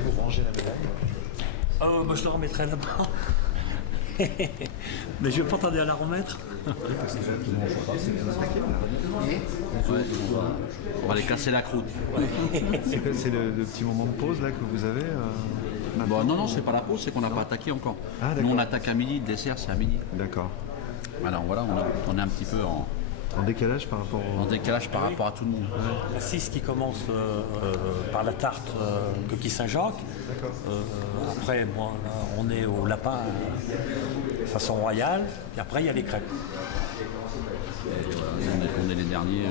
voyez, vous rangez la médaille. Je le remettrai là-bas. Mais je vais pas tarder à la remettre. On va les casser la croûte. C'est quoi, c'est le petit moment de pause là que vous avez Bon, non, c'est pas la pause, c'est qu'on n'a pas attaqué encore. Ah, d'accord. Nous, on attaque à midi, le dessert, c'est à midi. D'accord. Alors voilà, on est un petit peu En décalage par rapport en décalage par rapport à tout le monde. La 6 qui commence par la tarte coquille Saint-Jacques. Après, bon, là, on est au lapin façon royale. Et après, il y a les crêpes. On est les derniers.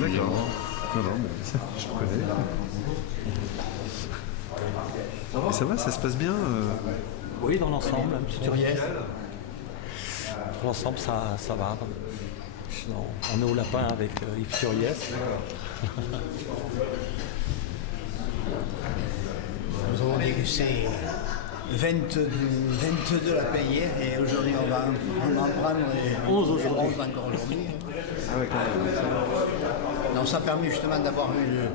D'accord. Non, mais ça, je connais. Et ça va, ça se passe bien Oui, dans l'ensemble, un petit Uriès. Dans l'ensemble, ça va. On est au lapin avec Yves Turiès. Nous avons dégusté 22 la paye hier et aujourd'hui on va en prendre 11 encore aujourd'hui. Ah ouais, quand même. Donc ça permet justement d'avoir eu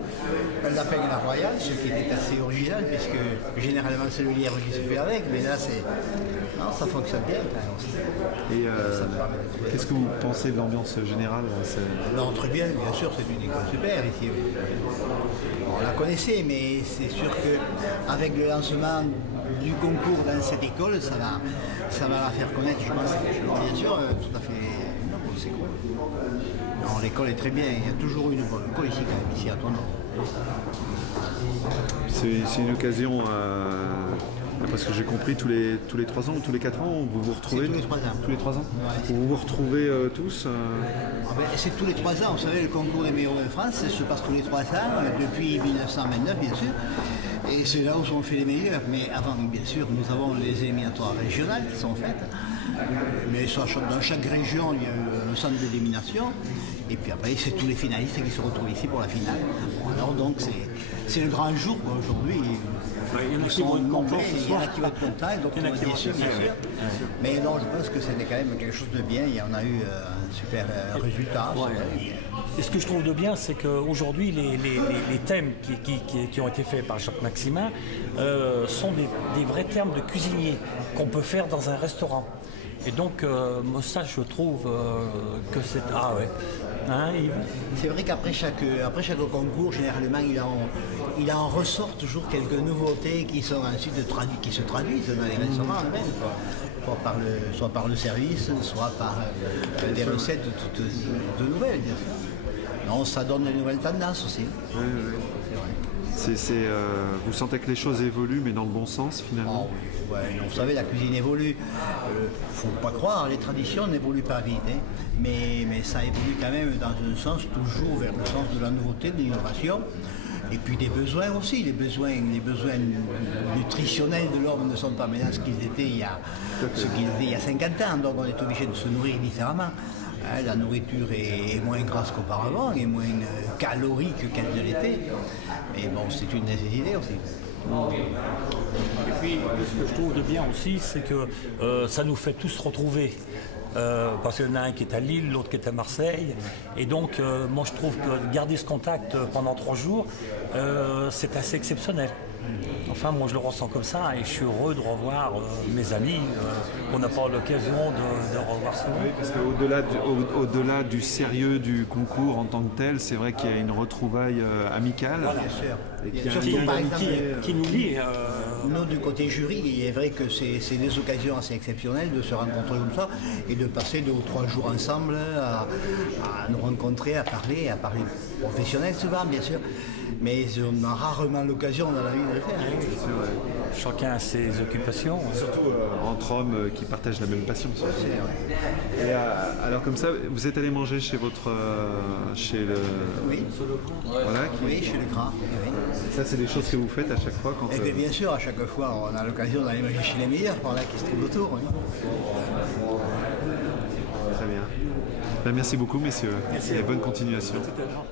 la peigne à la royale, ce qui était assez original puisque généralement c'est le lièvre qui se fait avec, mais là c'est. Non, ça fonctionne bien. Et qu'est-ce que vous pensez de l'ambiance générale Non, très bien, bien sûr, c'est une école super ici. On la connaissait, mais c'est sûr qu'avec le lancement du concours dans cette école, ça va la faire connaître, je pense. Bien sûr, tout à fait. Non, c'est cool. Non, l'école est très bien, il y a toujours une bonne école ici, quand même, ici à Tournon. C'est une occasion, parce que j'ai compris, tous les 3 ans ou tous les 4 ans, vous vous retrouvez tous les 3 ans. Tous les 3 ans Ouais, vous vous retrouvez tous c'est tous les 3 ans, vous savez, le concours des meilleurs de France, ça se passe tous les 3 ans, depuis 1929 bien sûr, et c'est là où sont faits les meilleurs. Mais avant, bien sûr, nous avons les éliminatoires régionales qui sont faites, mais dans chaque région, il y a le centre d'élimination, et puis après, c'est tous les finalistes qui se retrouvent ici pour la finale. Alors donc, c'est le grand jour quoi, aujourd'hui. Il y en a qui vont être contents ce Il y en a qui vont être contents, et d'autres qui vont être déçus, bien sûr. Mais non, je pense que c'était quand même quelque chose de bien et on a eu un super résultat. Ouais. Et ce que je trouve de bien, c'est qu'aujourd'hui, les thèmes qui ont été faits par Jacques Maximin sont des vrais termes de cuisinier qu'on peut faire dans un restaurant. Et donc, moi, ça, je trouve que c'est... Ah ouais. Hein, Yves ? C'est vrai qu'après chaque concours, généralement, il en ressort toujours quelques nouveautés qui sont ensuite qui se traduisent dans les restaurants eux-mêmes. Soit par le service, soit par des recettes de nouvelles, bien sûr. Non, ça donne de nouvelles tendances aussi. Oui. C'est vrai. Vous sentez que les choses évoluent, mais dans le bon sens finalement. Ouais, vous savez, la cuisine évolue. Faut pas croire, les traditions n'évoluent pas vite, hein. Mais ça évolue quand même dans un sens toujours vers le sens de la nouveauté, de l'innovation. Et puis des besoins aussi, les besoins nutritionnels de l'homme ne sont pas maintenant ce qu'ils étaient il y a 50 ans, donc on est obligé de se nourrir différemment. La nourriture est moins grasse qu'auparavant, et moins calorique qu'elle ne l'était. Mais bon, c'est une nécessité aussi. Et puis, ce que je trouve de bien aussi, c'est que ça nous fait tous retrouver. Parce qu'il y en a un qui est à Lille, l'autre qui est à Marseille. Et donc, moi, je trouve que garder ce contact pendant 3 jours, c'est assez exceptionnel. Enfin, moi, je le ressens comme ça et je suis heureux de revoir mes amis qu'on n'a pas l'occasion de revoir souvent. Oui, parce qu'au-delà du sérieux du concours en tant que tel, c'est vrai qu'il y a une retrouvaille amicale. Voilà. Bien sûr. Et qu'il y a Surtout, un lien par d'amitié. exemple, Qui nous lie. nous, du côté jury, il est vrai que c'est des occasions assez exceptionnelles de se rencontrer comme ça et de passer 2 ou 3 jours ensemble à nous rencontrer, à parler professionnels souvent, bien sûr. Mais on a rarement l'occasion dans la vie de le faire. C'est vrai. Chacun a ses occupations. Surtout entre hommes qui partagent la même passion. C'est vrai. Et alors comme ça, vous êtes allé manger chez chez le... Oui, Voilà, oui, chez le Gras. Oui. Ça, c'est des choses que vous faites à chaque fois quand... Et bien sûr, à chaque fois, on a l'occasion d'aller manger chez les meilleurs, par là qui se trouvent autour. Oui. Très bien. Ben, merci beaucoup, messieurs. Merci. Et bonne continuation. Tout à l'heure.